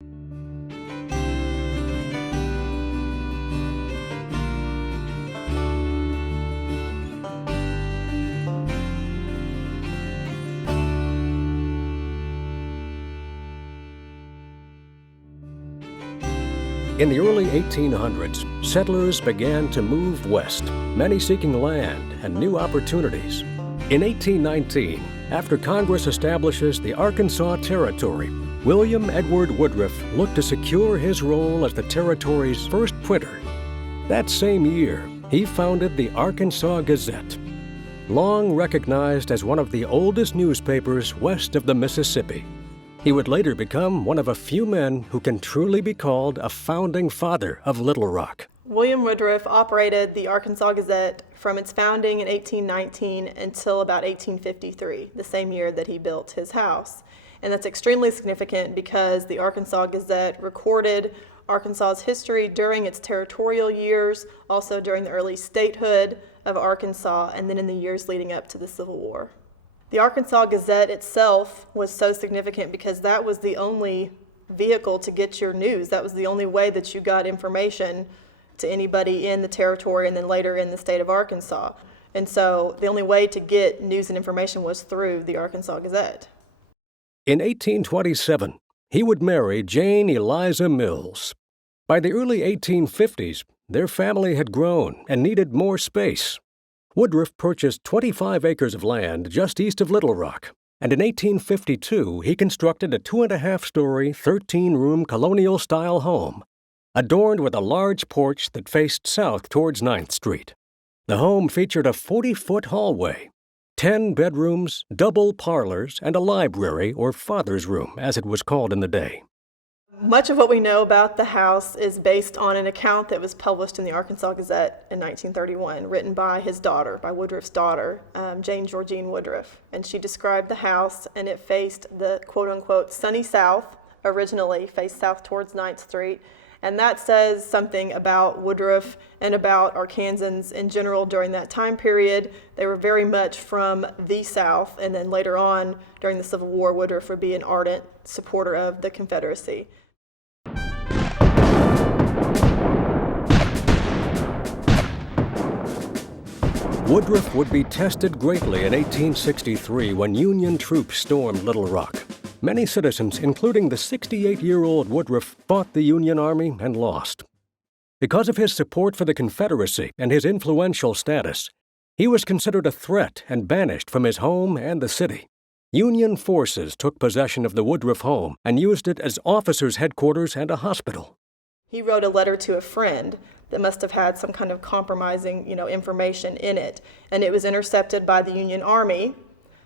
In the early 1800s, settlers began to move west, many seeking land and new opportunities. In 1819, after Congress establishes the Arkansas Territory, William Edward Woodruff looked to secure his role as the territory's first printer. That same year, he founded the Arkansas Gazette, long recognized as one of the oldest newspapers west of the Mississippi. He would later become one of a few men who can truly be called a founding father of Little Rock. William Woodruff operated the Arkansas Gazette from its founding in 1819 until about 1853, the same year that he built his house. And that's extremely significant because the Arkansas Gazette recorded Arkansas's history during its territorial years, also during the early statehood of Arkansas, and then in the years leading up to the Civil War. The Arkansas Gazette itself was so significant because that was the only vehicle to get your news. That was the only way that you got information to anybody in the territory and then later in the state of Arkansas. And so the only way to get news and information was through the Arkansas Gazette. In 1827, he would marry Jane Eliza Mills. By the early 1850s, their family had grown and needed more space. Woodruff purchased 25 acres of land just east of Little Rock, and in 1852 he constructed a 2.5-story, 13-room colonial-style home, adorned with a large porch that faced south towards 9th Street. The home featured a 40-foot hallway, 10 bedrooms, double parlors, and a library, or father's room, as it was called in the day. Much of what we know about the house is based on an account that was published in the Arkansas Gazette in 1931, written by his daughter, by Woodruff's daughter, Jane Georgine Woodruff. And she described the house, and it faced the quote-unquote sunny south, originally faced south towards 9th Street. And that says something about Woodruff and about Arkansans in general during that time period. They were very much from the South, and then later on, during the Civil War, Woodruff would be an ardent supporter of the Confederacy. Woodruff would be tested greatly in 1863 when Union troops stormed Little Rock. Many citizens, including the 68-year-old Woodruff, fought the Union Army and lost. Because of his support for the Confederacy and his influential status, he was considered a threat and banished from his home and the city. Union forces took possession of the Woodruff home and used it as officers' headquarters and a hospital. He wrote a letter to a friend that must have had some kind of compromising, information in it. And it was intercepted by the Union Army.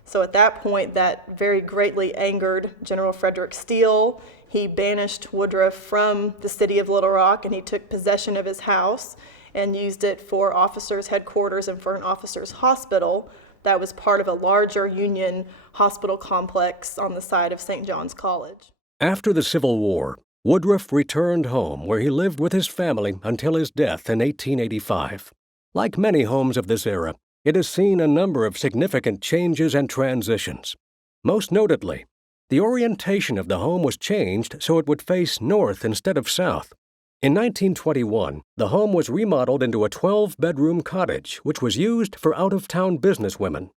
So at that point, that very greatly angered General Frederick Steele. He banished Woodruff from the city of Little Rock, and he took possession of his house and used it for officers' headquarters and for an officers' hospital that was part of a larger Union hospital complex on the site of St. John's College. After the Civil War, Woodruff returned home, where he lived with his family until his death in 1885. Like many homes of this era, it has seen a number of significant changes and transitions. Most notably, the orientation of the home was changed so it would face north instead of south. In 1921, the home was remodeled into a 12-bedroom cottage, which was used for out-of-town businesswomen.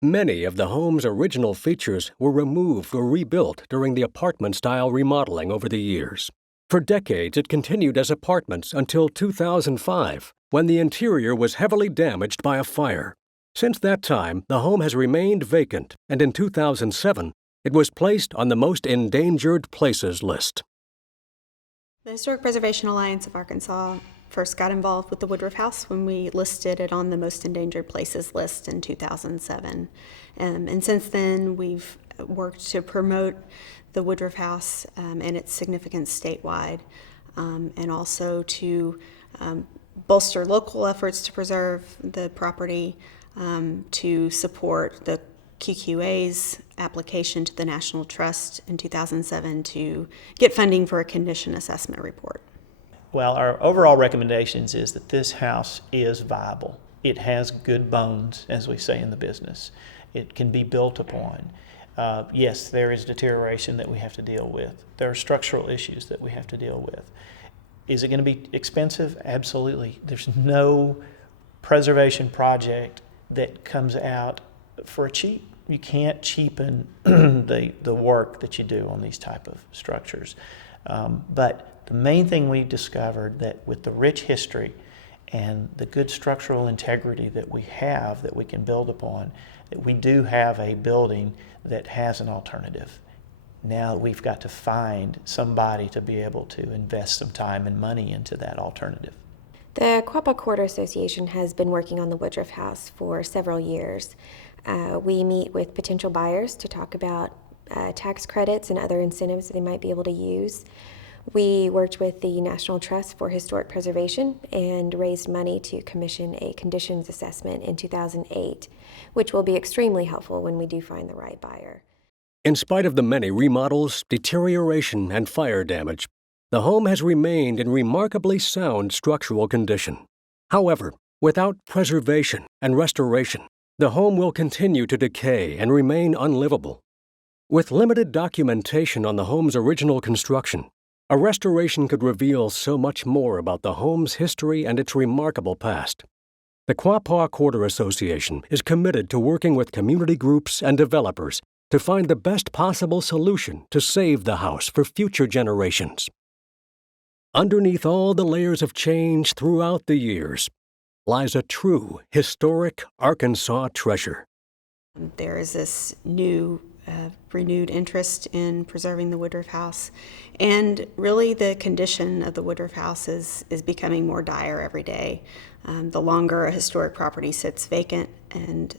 Many of the home's original features were removed or rebuilt during the apartment-style remodeling over the years. For decades, it continued as apartments until 2005, when the interior was heavily damaged by a fire. Since that time, the home has remained vacant, and in 2007, it was placed on the Most Endangered Places list. The Historic Preservation Alliance of Arkansas first got involved with the Woodruff House when we listed it on the Most Endangered Places list in 2007. And since then, we've worked to promote the Woodruff House and its significance statewide, and also to bolster local efforts to preserve the property, to support the QQA's application to the National Trust in 2007 to get funding for a condition assessment report. Well, our overall recommendations is that this house is viable. It has good bones, as we say in the business. It can be built upon. Yes, there is deterioration that we have to deal with. There are structural issues that we have to deal with. Is it going to be expensive? Absolutely. There's no preservation project that comes out for a cheap. You can't cheapen the work that you do on these type of structures. But the main thing we've discovered that with the rich history and the good structural integrity that we have that we can build upon, that we do have a building that has an alternative. Now we've got to find somebody to be able to invest some time and money into that alternative. The Quapaw Quarter Association has been working on the Woodruff House for several years. We meet with potential buyers to talk about tax credits and other incentives that they might be able to use. We worked with the National Trust for Historic Preservation and raised money to commission a conditions assessment in 2008, which will be extremely helpful when we do find the right buyer. In spite of the many remodels, deterioration, and fire damage, the home has remained in remarkably sound structural condition. However, without preservation and restoration, the home will continue to decay and remain unlivable. With limited documentation on the home's original construction, a restoration could reveal so much more about the home's history and its remarkable past. The Quapaw Quarter Association is committed to working with community groups and developers to find the best possible solution to save the house for future generations. Underneath all the layers of change throughout the years lies a true historic Arkansas treasure. There is this new renewed interest in preserving the Woodruff House, and really the condition of the Woodruff House is becoming more dire every day. The longer a historic property sits vacant and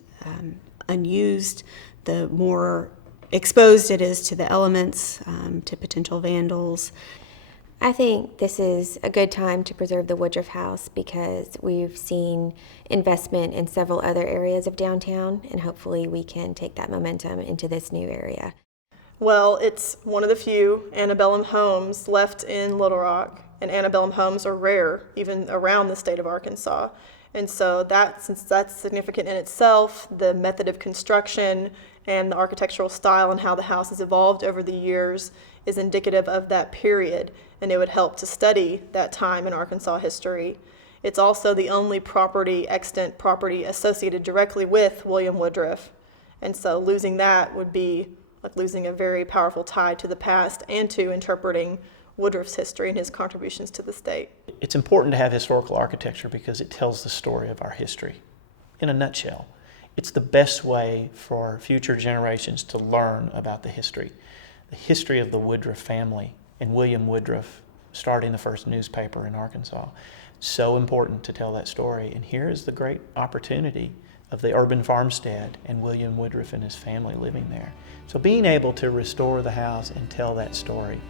unused, the more exposed it is to the elements, to potential vandals. I think this is a good time to preserve the Woodruff House because we've seen investment in several other areas of downtown, and hopefully we can take that momentum into this new area. Well, it's one of the few antebellum homes left in Little Rock, and antebellum homes are rare even around the state of Arkansas. And so since that's significant in itself, the method of construction and the architectural style and how the house has evolved over the years is indicative of that period, and it would help to study that time in Arkansas history. It's also the only extant property associated directly with William Woodruff, and so losing that would be like losing a very powerful tie to the past and to interpreting Woodruff's history and his contributions to the state. It's important to have historical architecture because it tells the story of our history. In a nutshell, it's the best way for future generations to learn about the history of the Woodruff family and William Woodruff starting the first newspaper in Arkansas. So important to tell that story. And here is the great opportunity of the urban farmstead and William Woodruff and his family living there. So being able to restore the house and tell that story,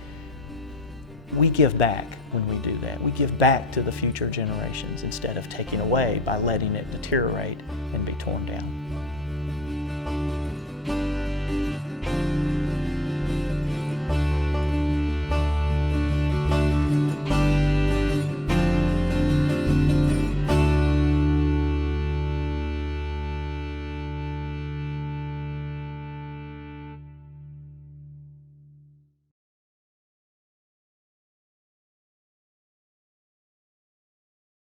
we give back when we do that. We give back to the future generations instead of taking away by letting it deteriorate and be torn down.